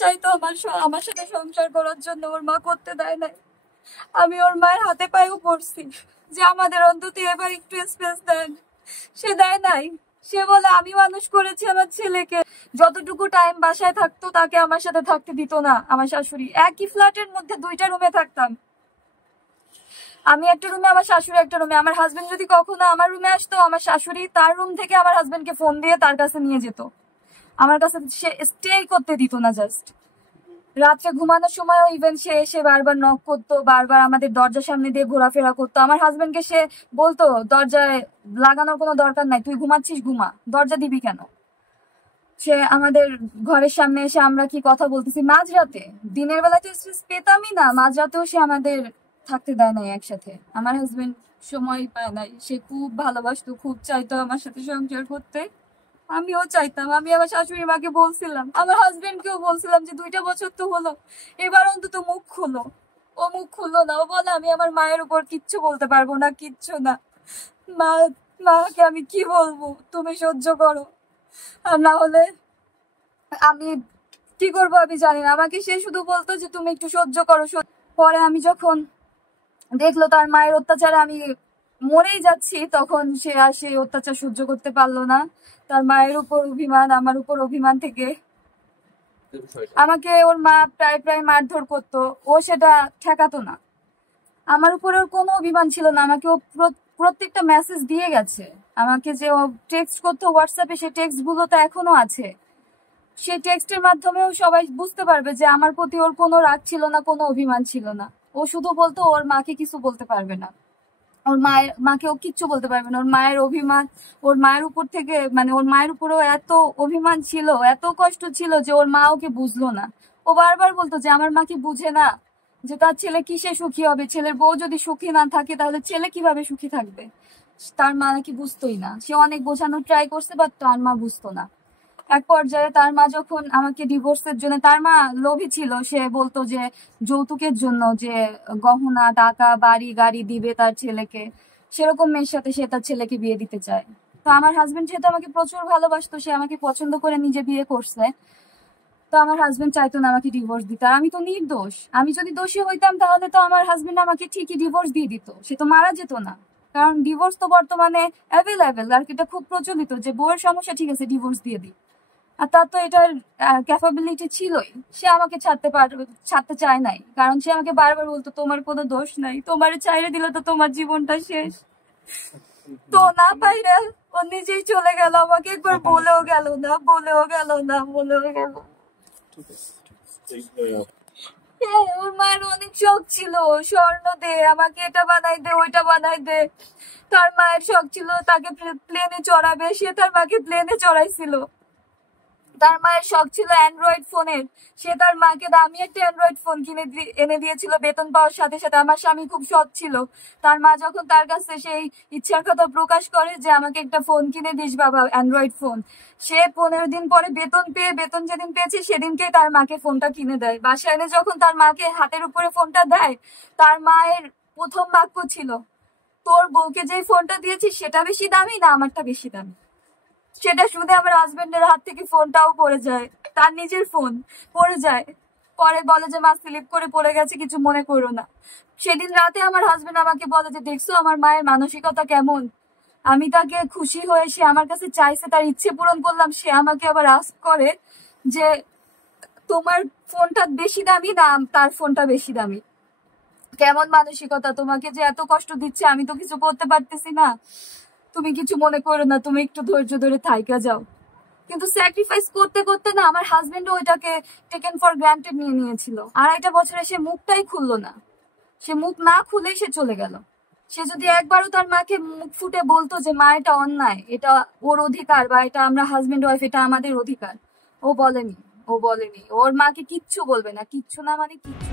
চাইতো আমার সাথে সংসার করার জন্য, ওর মা করতে দেয় নাই। আমি ওর মায়ের হাতে পায়েও পড়ছি যে আমাদের অন্তত এবার একটু স্পেস দেন, সে দেয় নাই। সে বলে আমি মানুষ করেছি আমার ছেলেকে, যতটুকু টাইম বাসায় থাকতো তাকে আমার সাথে থাকতে দিত না আমার শাশুড়ি। একই ফ্ল্যাটের মধ্যে 2টা রুমে থাকতাম, আমি একটা রুমে, আমার শাশুড়ি একটা রুমে। আমার হাজবেন্ড যদি কখনো আমার রুমে আসতো, আমার শাশুড়ি তার রুম থেকে আমার হাজবেন্ডকে ফোন দিয়ে তার কাছে নিয়ে যেত, আমার কাছে সে স্টে করতে দিত না। জাস্ট রাত্রে ঘুমানোর সময়ও ইভেন সে এসে বারবার নক করতো, বারবার আমাদের দরজার সামনে দিয়ে ঘোরাফেরা করতো। আমার হাজবেন্ডকে সে বলতো দরজায় লাগানোর কোনো দরকার নাই, তুই ঘুমাচ্ছিস ঘুমা, দরজা দিবি কেন। সে আমাদের ঘরের সামনে এসে আমরা কি কথা বলতেছি মাঝরাতে, দিনের বেলা তো স্ট্রেস পেতামই না, মাঝরাতেও সে আমাদের থাকতে দেয় নাই একসাথে। আমার হাজবেন্ড সময় পায় নাই, সে খুব ভালোবাসতো, খুব চাইতো আমার সাথে সংসার করতে, আমিও চাইতাম। আমি আমার শাশুড়ি মাকে বলছিলাম, আমার হাজবেন্ডকেও বলছিলাম যে 2টা বছর তো হলো, এবার অন্তত মুখ খুলো। ও মুখ খুললো না, ও বলে আমি আমার মায়ের উপর কিচ্ছু বলতে পারবো না, কিচ্ছু না, মা মাকে আমি কি বলবো, তুমি সহ্য করো, আর না হলে আমি কি করবো আমি জানি না। আমাকে সে শুধু বলতো যে তুমি একটু সহ্য করো। পরে আমি যখন দেখলো তার মায়ের অত্যাচারে আমি মরেই যাচ্ছি, তখন সে আর সেই অত্যাচার সহ্য করতে পারলো না। তার মায়ের উপর অভিমান, আমার উপর অভিমান থেকে আমাকে ওর মা প্রায় প্রায় মারধর করতো, ও সেটা ঠেকাতো না। আমার উপরে ওর কোনো অভিমান ছিল না, আমাকে ও প্রত্যেকটা মেসেজ দিয়ে গেছে। আমাকে যে ও টেক্সট করতো হোয়াটসঅ্যাপে, সেই টেক্সট গুলো তো এখনো আছে। সেই টেক্সটের মাধ্যমেও সবাই বুঝতে পারবে যে আমার প্রতি ওর কোনো রাগ ছিল না, কোনো অভিমান ছিল না। ও শুধু বলতো ওর মাকে কিছু বলতে পারবে না, ওর মাকে ও কিচ্ছু বলতে পারবে না। ওর মায়ের অভিমান, ওর মায়ের উপর থেকে, মানে ওর মায়ের উপরেও এত অভিমান ছিল, এত কষ্ট ছিল যে ওর মা ওকে বুঝলো না। ও বারবার বলতো যে আমার মা কি বুঝে না যে তার ছেলে কিসে সুখী হবে, ছেলের বউ যদি সুখী না থাকে তাহলে ছেলে কিভাবে সুখী থাকবে। তার মা নাকি বুঝতোই না, সে অনেক বোঝানোর ট্রাই করছে, বাট তার মা বুঝতো না। এক পর্যায়ে তার মা যখন আমাকে ডিভোর্সের জন্য, তার মা লোভী ছিল, সে বলতো যে যৌতুকের জন্য যে গহনা টাকা বাড়ি গাড়ি দিবে তার ছেলেকে, সেরকম মেয়ের সাথে সে তার ছেলেকে বিয়ে দিতে চায়। তো আমার হাজবেন্ড যেহেতু আমাকে প্রচুর ভালোবাসতো, সে আমাকে পছন্দ করে নিজে বিয়ে করছে, তো আমার হাজবেন্ড চাইতো না আমাকে ডিভোর্স দিতে। আর আমি তো নির্দোষ, আমি যদি দোষী হইতাম তাহলে তো আমার হাজবেন্ড আমাকে ঠিকই ডিভোর্স দিয়ে দিত, সে তো মারা যেত না। কারণ ডিভোর্স তো বর্তমানে অ্যাভেলেবেল, আর এটা খুব প্রচলিত যে বউয়ের সমস্যা, ঠিক আছে ডিভোর্স দিয়ে দিই। আর তার তো এটার ক্যাপাবিলিটি ছিলই, সে আমাকে ছাড়তে চায় নাই, কারণ সে আমাকে বারবার বলতো তোমার কোনো দোষ নাই, তোমার ছাইড়ে দিলে তো তোমার জীবনটা শেষ। তো না পাইরা ও নিজেই চলে গেল, আমাকে একবার বলেও গেল না, বলেও গেল না, বলেও গেল। হ্যাঁ, ওর মায়ের অনেক শখ ছিল, স্বর্ণ দে আমাকে, এটা বানাই দে ওইটা বানাই দে। তার মায়ের শখ ছিল তাকে প্লেনে চড়াবে, সে তার মাকে প্লেনে চড়াইছিল। তার মায়ের শখ ছিল অ্যান্ড্রয়েড ফোনের, সে তার মাকে দামি একটা অ্যান্ড্রয়েড ফোন এনে দিয়েছিল বেতন পাওয়ার সাথে সাথে। আমার স্বামী খুব সৎ ছিল, তার মা যখন তার কাছে সেই ইচ্ছার কথা প্রকাশ করে যে আমাকে একটা ফোন কিনে দিস বাবা, অ্যান্ড্রয়েড ফোন, সে 15 দিন পরে বেতন যেদিন পেয়েছে সেদিনকেই তার মাকে ফোনটা কিনে দেয়। বাসায় এনে যখন তার মাকে হাতের উপরে ফোনটা দেয়, তার মায়ের প্রথম বাক্য ছিল, তোর বউকে যে ফোনটা দিয়েছিস সেটা বেশি দামি না আমারটা বেশি দামি। সেটা শুনে আমার হাজবেন্ডের হাত থেকে ফোনটাও পড়ে যায়, তার নিজের ফোন পড়ে যায়। পরে বলে যে মা স্লিপ করে পড়ে গেছে, কিছু মনে করো না। সেদিন রাতে আমার হাজবেন্ড আমাকে বলে যে দেখছো আমার মায়ের মানসিকতা কেমন, আমি তাকে খুশি হয়ে সে আমার কাছে চাইছে, তার ইচ্ছে পূরণ করলাম, সে আমাকে আবার আস্ক করে যে তোমার ফোনটা বেশি দামি না তার ফোনটা বেশি দামি। কেমন মানসিকতা, তোমাকে যে এত কষ্ট দিচ্ছে আমি তো কিছু করতে পারতেছি না, তুমি কিছু মনে করো না, তুমি একটু ধৈর্য ধরে থাইকা যাও। কিন্তু স্যাক্রিফাইস করতে করতে না আমার হাজবেন্ড ওইটাকে টেকেন ফর গ্রান্টেড নিয়ে নিয়েছিল। 2.5 বছরে সে মুখটাই খুললো না, সে মুখ না খুলেই সে চলে গেল। সে যদি একবারও তার মাকে মুখ ফুটে বলতো যে মা এটা অন্যায়, এটা ওর অধিকার, বা এটা আমরা হাজবেন্ড ওয়াইফ, এটা আমাদের অধিকার, ও বলেনি। ওর মাকে কিচ্ছু বলবে না, কিচ্ছু না মানে কিচ্ছু।